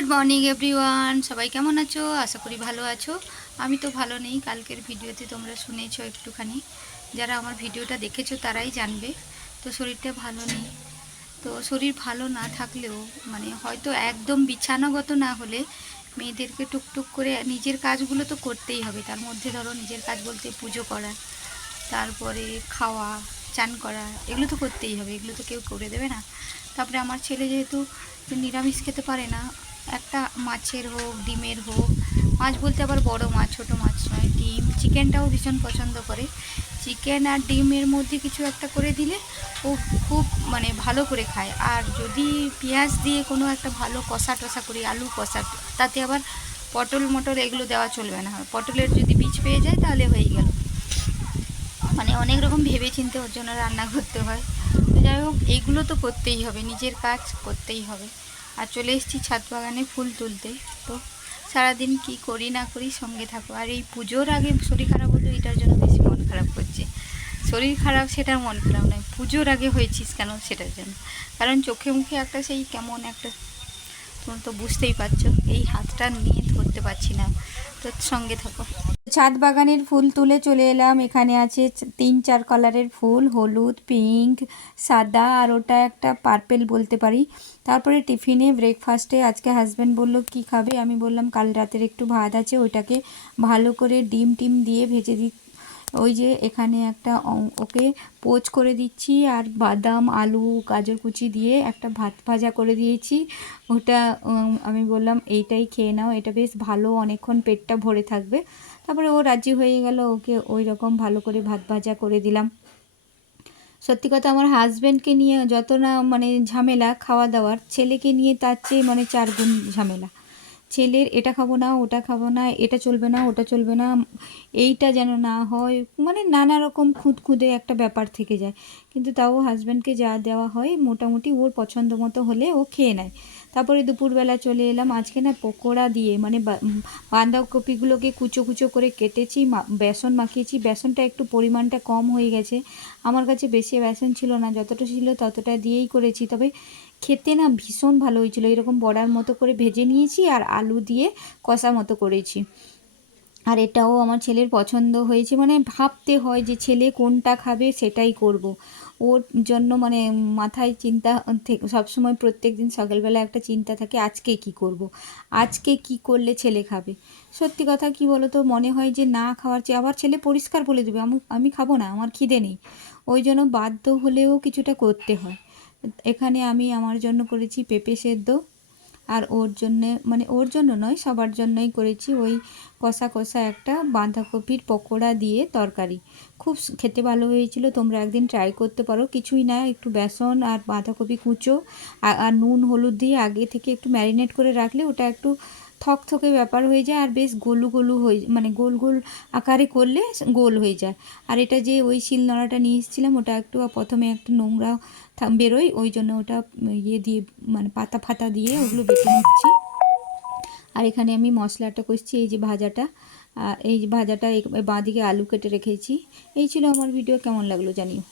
Good morning everyone. সবাই কেমন আছো? আশা করি ভালো আছো। আমি তো ভালো নেই, কালকের ভিডিওতে তোমরা শুনেছো একটুখানি। যারা আমার ভিডিওটা দেখেছ তারাই জানবে। তো শরীরটা ভালো নেই। তো শরীর ভালো না থাকলেও মানে হয়তো একদম বিছানাগত না হলে মেয়েদেরকে টুকটুক করে নিজের কাজগুলো তো করতেই হবে। তার মধ্যে ধরো নিজের কাজ বলতে পুজো করা, তারপরে খাওয়া, চান করা, এগুলো তো করতেই হবে। এগুলো তো কেউ করে দেবে না। তারপরে আমার ছেলে যেহেতু নিরামিষ খেতে পারে না একটা মাছের হোক, ডিমের হোক, মাছ বলতে আবার বড় মাছ, ছোট মাছ নয়, ডিম। চিকেনটাও ভীষণ পছন্দ করে। চিকেন আর ডিমের মধ্যে কিছু একটা করে দিলে ও খুব মানে ভালো করে খায়। আর যদি পেঁয়াজ দিয়ে কোনো একটা ভালো কষা টষা করি, আলু কষা, তাতে আবার পটল মটল এগুলো দেওয়া চলবে না। পটলের যদি বীজ পেয়ে যায় তাহলে হয়ে গেল। মানে অনেক রকম ভেবে চিনতে ওর জন্য রান্না করতে হয়। তো যাই হোক এইগুলো তো করতেই হবে, নিজের কাজ করতেই হবে। আর চলে এসেছি ছাদ বাগানে ফুল তুলতে। তো সারাদিন কি করি না করি সঙ্গে থাকো। আর এই পুজোর আগে শরীর খারাপ হতো এটার জন্য বেশি মন খারাপ করছে। শরীর খারাপ সেটার মন খারাপ নয়, পুজোর আগে হয়েছিস কেন সেটার জন্য। কারণ চোখে মুখে একটা সেই কেমন একটা তো বুঝতেই পারছ, এই হাতটা নিয়ে ধরতে পারছি না। তোর সঙ্গে থাকো। ছাদ বাগানের ফুল তুলে চলে এলাম। এখানে আছে তিন চার কালারের ফুল, হলুদ, পিঙ্ক, সাদা, আর ওটা একটা পার্পেল বলতে পারি। তারপরে টিফিনে ব্রেকফাস্টে আজকে হাজব্যান্ড বলল, কি খাবে? আমি বললাম, কাল রাতের একটু ভাত আছে, ওইটাকে ভালো করে ডিম টিম দিয়ে ভেজে দি ওই যে এখানে একটা ওকে পোচ করে দিচ্ছি আর বাদাম, আলু, গাজর কুচি দিয়ে একটা ভাত ভাজা করে দিয়েছি। ওটা আমি বললাম এইটাই খেয়ে নাও, এটা বেশ ভালো, অনেকক্ষণ পেটটা ভরে থাকবে। তারপরে ও রাজি হয়ে গেল, ওকে ওই রকম ভালো করে ভাত ভাজা করে দিলাম। সত্যি কথা আমার হাজব্যান্ডকে নিয়ে যত না মানে ঝামেলা, খাওয়া দাওয়ার, ছেলেকে নিয়ে তার চেয়ে মানে চার গুণ ঝামেলা। ছেলের এটা খাব না, ওটা খাব না, এটা চলবে না, ওটা চলবে না, এইটা যেন না হয় মানে নানা রকম খুঁতখুঁদে একটা ব্যাপার থেকে যায়। কিন্তু তাও হাজব্যান্ডকে যা দেওয়া হয়, মোটামুটি ওর পছন্দ মতো হলে ও খেয়ে নেয়। তারপরে দুপুরবেলা চলে এলাম। আজকে না পকোড়া দিয়ে মানে বাঁধাকপিগুলোকে কুচো কুচো করে কেটেছি বেসন মাখিয়েছি। বেসনটা একটু পরিমাণটা কম হয়ে গেছে। আমার কাছে বেশি বেসন ছিল না, যতটা ছিল ততটা দিয়েই করেছি। তবে খেতে না ভীষণ ভালো হয়েছিলো। এরকম বড়ার মতো করে ভেজে নিয়েছি আর আলু দিয়ে কষা মতো করেছি। আর এটাও আমার ছেলের পছন্দ হয়েছে। মানে ভাবতে হয় যে ছেলে কোনটা খাবে সেটাই করব। ওর জন্য মানে মাথায় চিন্তা সবসময় প্রত্যেক দিন সকালবেলা একটা চিন্তা থাকে, আজকে কি করব। আজকে কি করলে ছেলে খাবে? সত্যি কথা কি বলো তো মনে হয় যে না খাওয়ার চেয়ে আবার ছেলে পরিষ্কার বলে দেবে, আমি আমি খাব না, আমার খিদে নেই। ওই জন্য বাধ্য হলেও কিছুটা করতে হয়। এখানে আমি আমার জন্য করেছি পেঁপে সেদ্ধ। আর ওর জন্যে মানে ওর জন্য নয়, সবার জন্যই করেছি ওই কষা কষা একটা বাঁধাকপির পকোড়া দিয়ে তরকারি। খুব খেতে ভালো হয়েছিল, তোমরা একদিন ট্রাই করতে পারো, কিছুই না, একটু বেসন আর বাঁধাকপি কুচো আর নুন হলুদ দিয়ে আগে থেকে একটু ম্যারিনেট করে রাখলে ওটা একটু থকথকে ব্যাপার হয়ে যায় আর বেশ গোলু গোলু হয়ে মানে গোল গোল আকারে করলে গোল হয়ে যায়। আর এটা যে ওই শিলনোড়াটা নিয়ে এসেছিলাম, ওটা একটু প্রথমে একটু নোংরা বেরোয়। ওই জন্য ওটা ইয়ে দিয়ে মানে পাতা ফাতা দিয়ে ওগুলো বেটে নিচ্ছি। আর এখানে আমি মশলাটা করছি এই যে ভাজাটা। এই ভাজাটা বাঁদিকে আলু কেটে রেখেছি। এই ছিল আমার ভিডিও। কেমন লাগল জানিও।